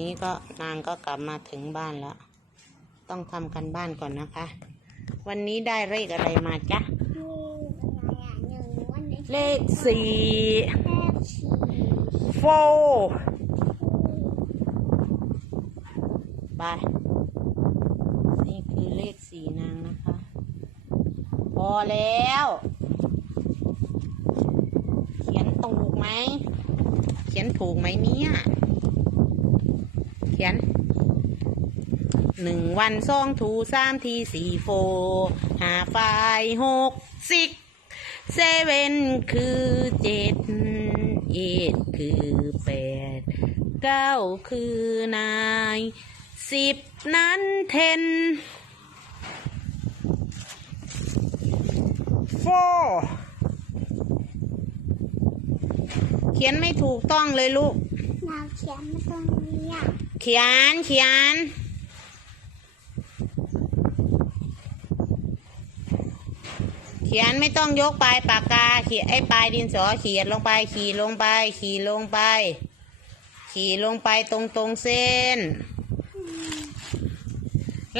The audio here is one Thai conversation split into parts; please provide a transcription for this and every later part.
นี้ก็นางก็กลับมาถึงบ้านแล้ว ต้องทำกันบ้านก่อนนะคะ วันนี้ได้เลขอะไรมาจ๊ะนี่อะไรอะหนึ่งวันนี้เลขสี่แรกสี่โฟไปนี่คือเลขสี่นางนะคะ พอแล้ว เขียนถูกไหม เขียนถูกไหมเนี่ย เขียนหนึ่งวันสองถูสามทีสี่โฟหาไฟหกสิกเซเว่นคือเจ็ดเอ็ดคือแปดเก้าคือนายสิบนั้นเทน four เขียนไม่ถูกต้องเลยลูกเราเขียนมาตรงนี้อะ เขียน เขียน เขียนไม่ต้องยกปลายปากกา เขียนไอ้ปลายดินสอเขียนลงไป ขี่ลงไป ขี่ลงไป ขี่ลงไปตรงตรงเส้น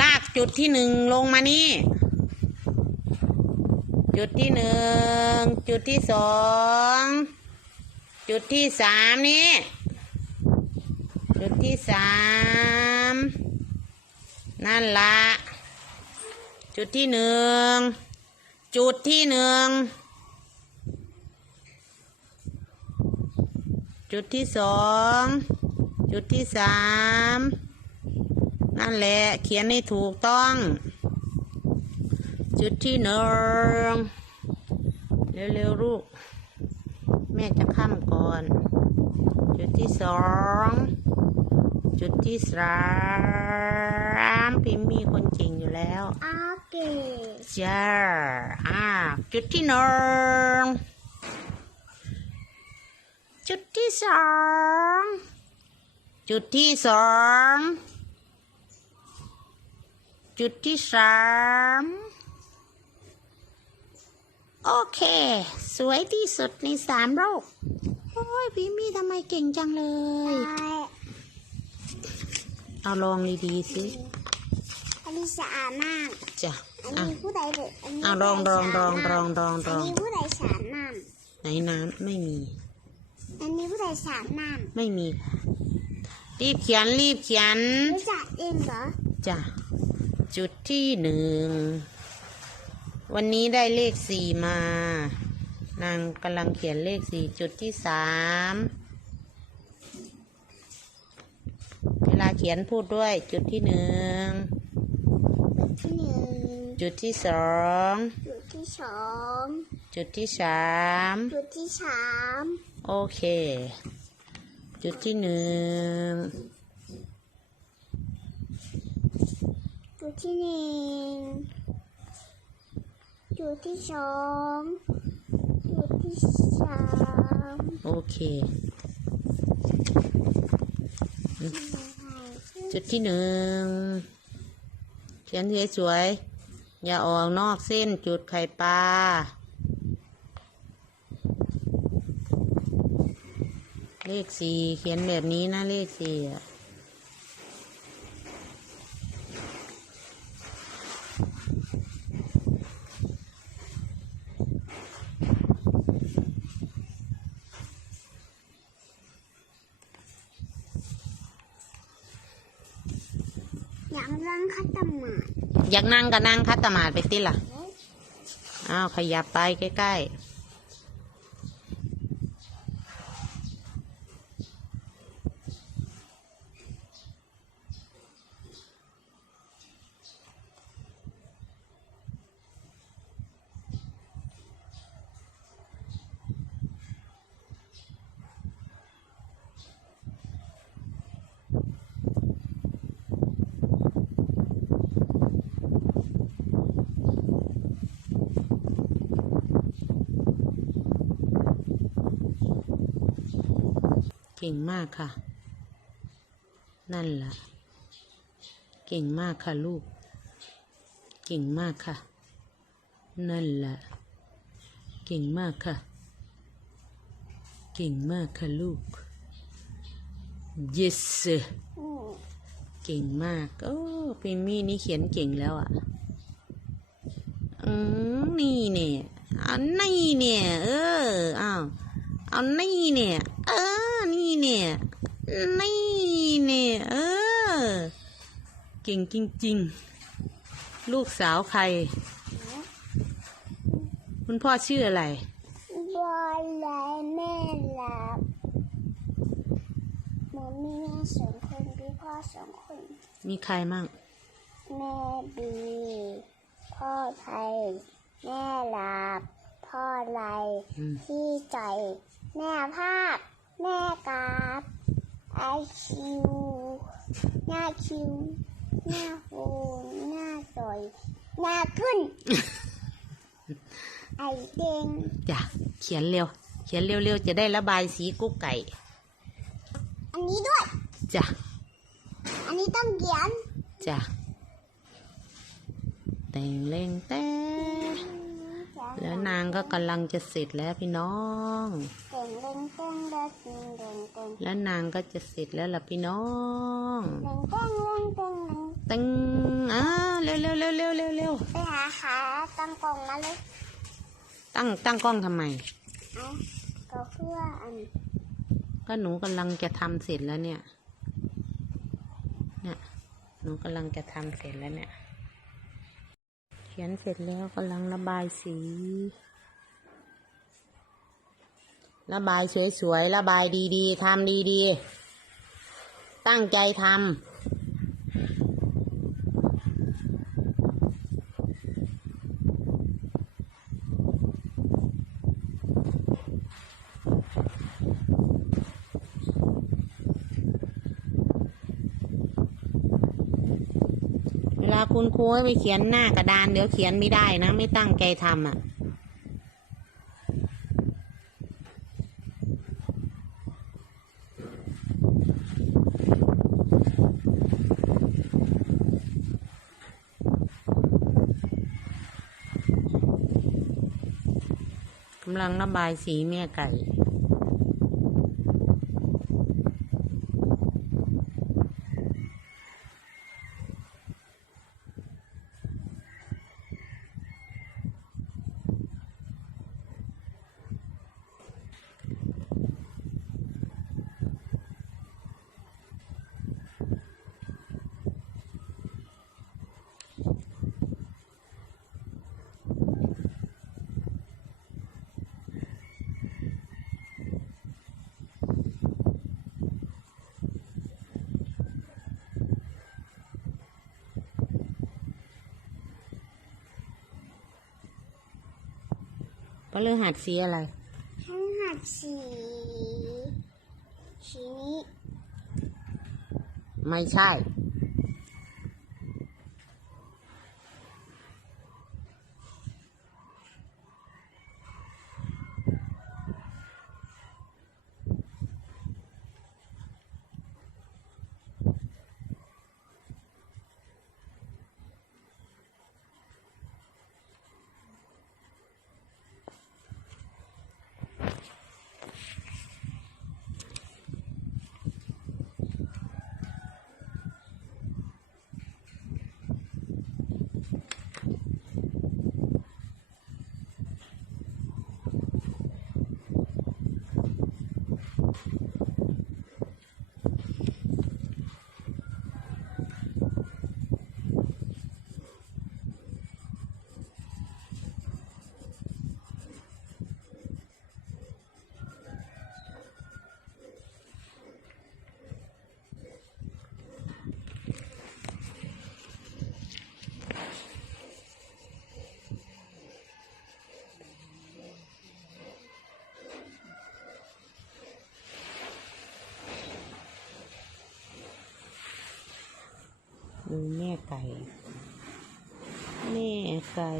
ลากจุดที่หนึ่งลงมานี่ จุดที่หนึ่ง จุดที่สอง จุดที่สามนี้ จุดที่สามนั่นละจุดที่หนึ่งจุดที่หนึ่งจุดที่สองจุดที่สามนั่นแหละเขียนให้ถูกต้อง จุดที่หนึ่งเร็วๆลูก แม่จะข้ามก่อน จุดที่สอง จุดที่สามพิมพ์มีคนเก่งอยู่แล้ว โอเคจ้าอ่าจุดที่หนึ่งจุดที่สองจุดที่สองจุดที่สามโอเค สวยที่สุดในสามโลกโอ้ยพี่มี่ทำไมเก่งจังเลยไป เอาลองดีๆสิอันนี้สะอาดมากจ้ะอันอะนี้ผู้ใดเลยอันนี้เอาลองลองลองลองลองลอันองนี้ผู้ใดสามน้ไหนน้ำไม่มีำอันนี้ผู้ใดสามน้ไม่มีค่ะรีบเขียนรีบเขียนำรู้จักเองเหรอจ้ะ จุดที่หนึ่ง วันนี้ได้เลขสี่มา นางกำลังเขียนเลขสี่จุดที่สาม เวลาเขียนพูดด้วย จุดที่หนึ่งที่หนึ่ง จุดที่สอง จุดที่สอง จุดที่สาม จุดที่สาม โอเค จุดที่หนึ่ง จุดที่หนึ่ง จุดที่สอง จุดที่สาม โอเค จุดที่หนึ่งเขียนสวยๆอย่าออกนอกเส้นจุดไข่ปลาเลขสี่เขียนแบบนี้นะเลขสี่อะ อยากรังคัตมาอยากนั่งก็นั่งคัตะหมาดไปติล่ะ อ้าว ขยับไปใกล้ๆ ก่งมากค่ะ นั่นล่ะ เก่งมากค่ะลูก เก่งมากค่ะ นั่นล่ะ เก่งมากค่ะ เก่งมากค่ะลูก yes เก่งมาก โอ้พิมมี่นี่เขียนเก่งแล้วอะ อืมนี่เนี่ย เอานี่เนี่ย เออ อ้าว เอานี่เออนี่เนี่ย นี่เนี่ยเออ เก่งจริง ๆ ลูกสาวใคร คุณพ่อชื่ออะไรบอลไลแม่หลับหนูมีแม่สองคนพี่พ่อสองคน มีใครมั่ง แม่บีพ่อไทย แม่หลับพ่อไลอืม พี่ใจ แม่ภาคแม่กราบ ไอคิว หน้าคิว หน้าโฟนหน้าจอยหน้าขึ้น ไอเด้งจ้ะเขียนเร็ว เขียนเร็วๆ จะได้ระบายสีกุ๊กไก่ อันนี้ด้วย จ้ะ อันนี้ต้องเขียน จ้ะแต่งเล่งแต่ แล้วนางก็กำลังจะเสร็จแล้วพี่น้องเก่งเล่งเต้งเล่งเต้งเล่งเต้งแล้วนางก็จะเสร็จแล้วล่ะพี่น้องเล่งเต้งเล่งเต้งเล่งตึงอ่าเร็วเร็วเร็วเร็วเร็วเร็วไปหาขาตั้งกล่องมาเลยตั้งตั้งกล้องทำไมเอาก็เพื่ออันก็หนูกำลังจะทำเสร็จแล้วเนี่ย เนี่ย หนูกำลังจะทำเสร็จแล้วเนี่ยเขียนเสร็จแล้วกำลังระบายสี ระบายสวยๆ ระบายดีๆ ทำดีๆ ตั้งใจทำ คุณครูให้ไปเขียนหน้ากระดานเดี๋ยวเขียนไม่ได้นะ ไม่ตั้งใจทำอะ กำลังระบายสีแม่ไก่ พฤหัสสีอะไรทั้งหัดสีสีนี้ ไม่ใช่ คือแม่ไก่ แม่ไก่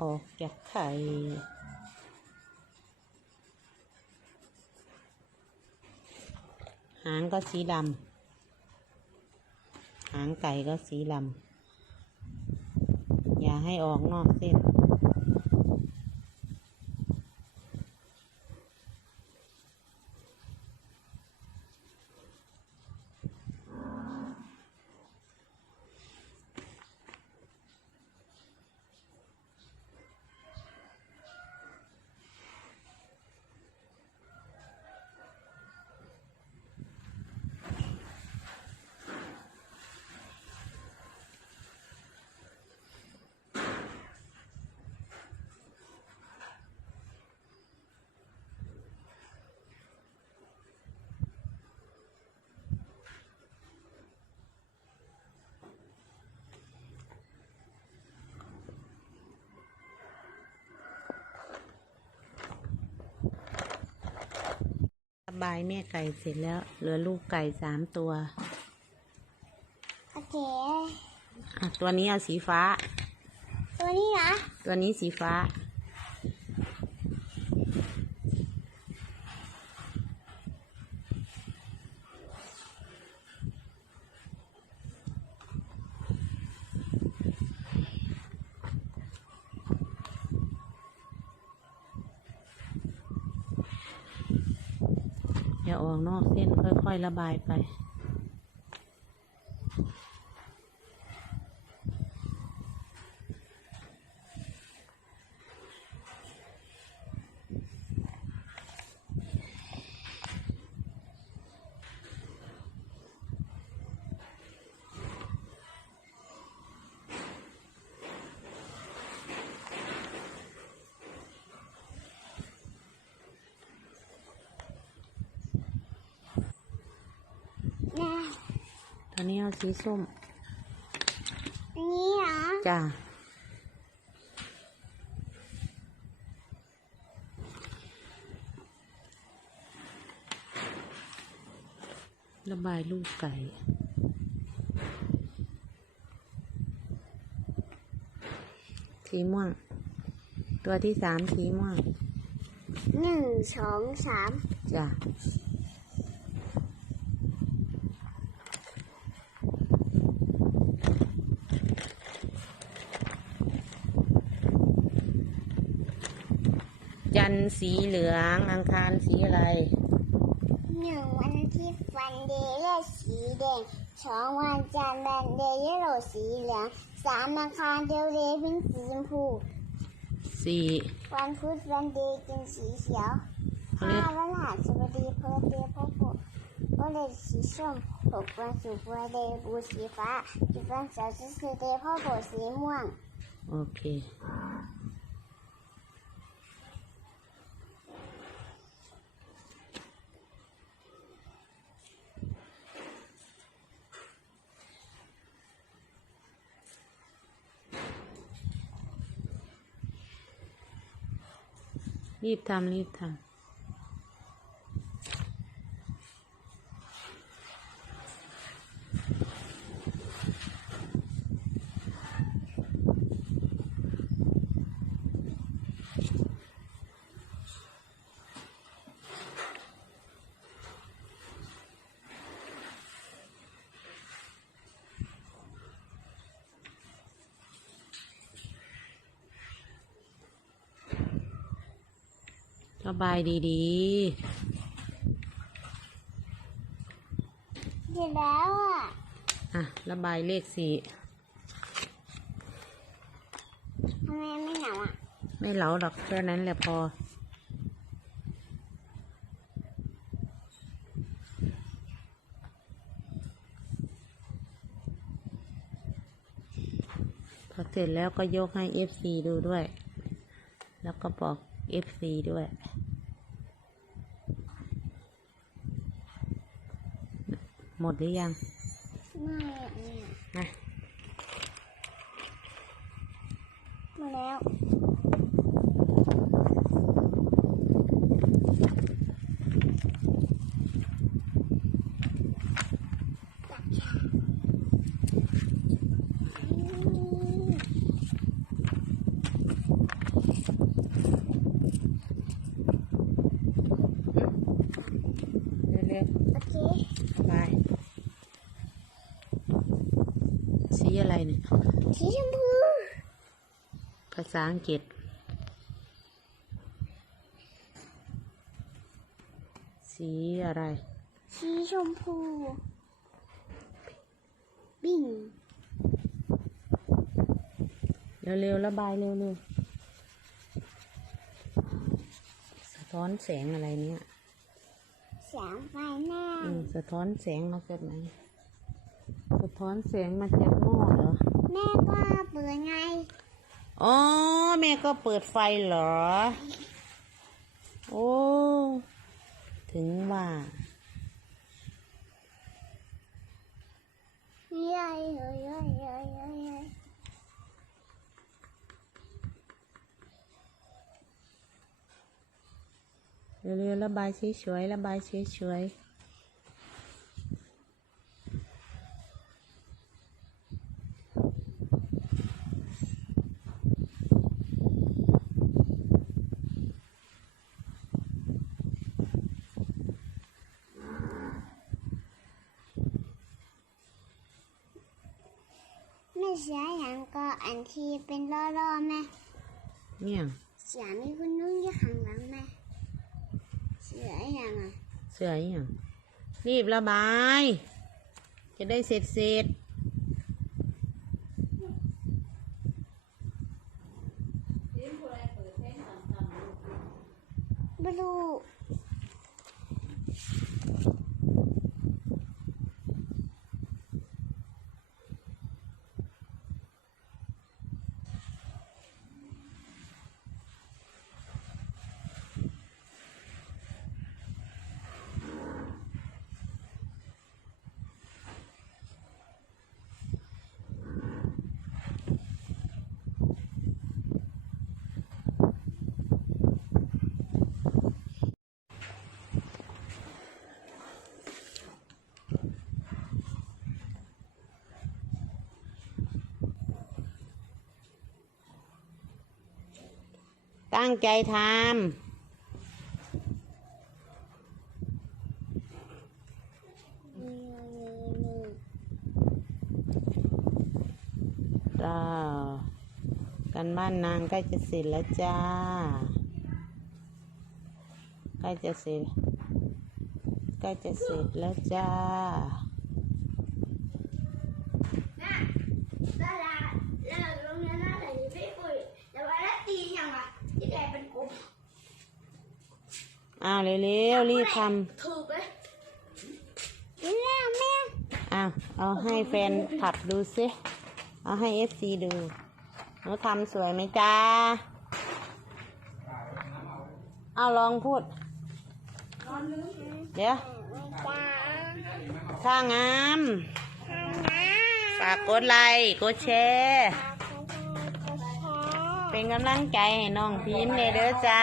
ออกจากไข่หางก็สีดำ หางไก่ก็สีดำ อย่าให้ออกนอกเส้น บายแม่ไก่เสร็จแล้ว เหลือลูกไก่สามตัวโอเคอะตัวนี้เอาสีฟ้า ตัวนี้นะ ตัวนี้สีฟ้า อย่าออกนอกเส้นค่อย ๆ ระบายไป แม่ ตอนนี้เอาสีส้ม อันนี้เหรอจ้าระบายลูกไก่ สีม่วง ตัวที่สามสีม่วง หนึ่งสองสามจ้ะจันทร์ สีเหลือง อังคารสีอะไรหนึ่งวันอาทิตย์วันเดย์เลขสีแดงสองวันจันทร์วันเดย์เยลโลสีเหลืองสามอังคารเดลเดย์เป็นสีชมพูสี่วันพุธวันเดย์เป็นสีเขียวเขาห้าเรียกวันหัสบดีพฤหัสพฤหัสวันเดย์สีส้มหกวันศุกร์วันเดย์บูสีฟ้าเจ็ดวันเสาร์สีเดย์พ่อโบสีม่วงโอเค รีบทำรีบทำ ระบายดีเสร็จแล้วอะๆอะ ระบายเลขสี่ทำไมไม่หนาวอะ ไม่เหลาหรอกแค่นั้นแหละพอ พอเสร็จแล้วก็ยกให้ FC ดูด้วย แล้วก็บอก FC ด้วยหมดหรือยัง ไม่อะเนี่ย นะ หมดแล้ว เร็ว โอเค ๆบาย สีอะไรเนี่ย สีชมพู ภา ษาอังกฤษ สีอะไร สีชมพู บิ่งเร็วๆระบายเร็วๆ สะท้อนแสงอะไรเนี่ย แสงไฟหน้าอืมสะท้อนแสงมาจากไหน สะท้อนแสงมาจากหม้อเหรอ แม่ก็เปิดไง อ๋อ แม่ก็เปิดไฟเหรอ โอ้ ถึงว่าเย้ยเย้ยเย้ยเย้ยเย้ยเย้ยเร็วๆระบายสวยๆระบายสวยๆ ไม่เสียอย่างก็อันที่เป็นล่อๆแม่ เนี่ย เสียมีคุณนุ่งอยู่ข้างหลังแม่เสียอย่างอะ เสืออย่างรีบระบาย จะได้เสร็จเสร็จ บลู ตั้งใจทำจ้ากันบ้านนางใกล้จะเสร็จแล้วจ้า ใกล้จะเสร็จ ใกล้จะเสร็จแล้วจ้า ดาราแล้วโรงเรียนน่าจะมีพี่ปุ้ยแต่ว่าแล้วตีอย่างอะที่แกเป็นกบ อ้าวเร็วๆรีบทถูกเลยนี่แม่แม่ำอ้าวเอาให้แฟนขับดูสิเอาให้เอฟซีดูหนูทำสวยไหมจ้าเอาลองพูด เดี๋ยวจ้าถ้างามทางน้าฝากกดไลค์กดแชร์เป็นกำลังใจให้น้องพีนเลยเด้อจ้า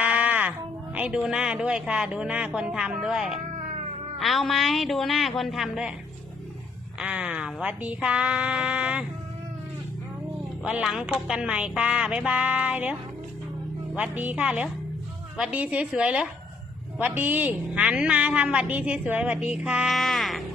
ให้ดูหน้าด้วยค่ะ ดูหน้าคนทำด้วย เอามาให้ดูหน้าคนทำด้วย อ่าวัสดีค่ะวันหลังพบกันใหม่ค่ะบ๊ายบายเดี๋ยววัสดีค่ะเร็วหวัสดีสวยๆเลยวัสดี หันมาทำวัสดีสวยๆวัสดีค่ะ